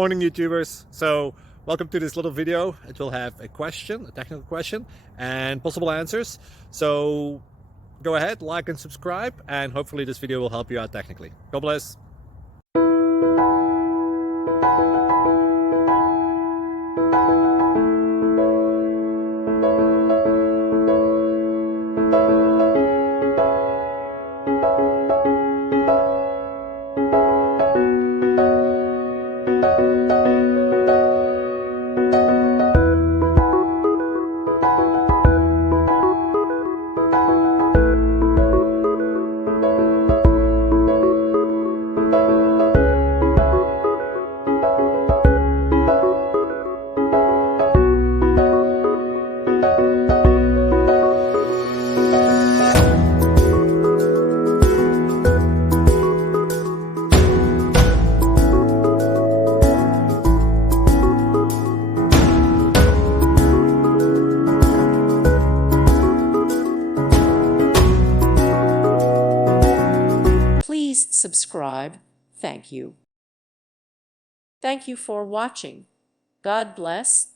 Morning, YouTubers. So welcome to this little video. It will have a question, a technical question, and possible answers. So go ahead, like and subscribe, and hopefully this video will help you out technically. God bless. Please subscribe. Thank you. Thank you for watching. God bless.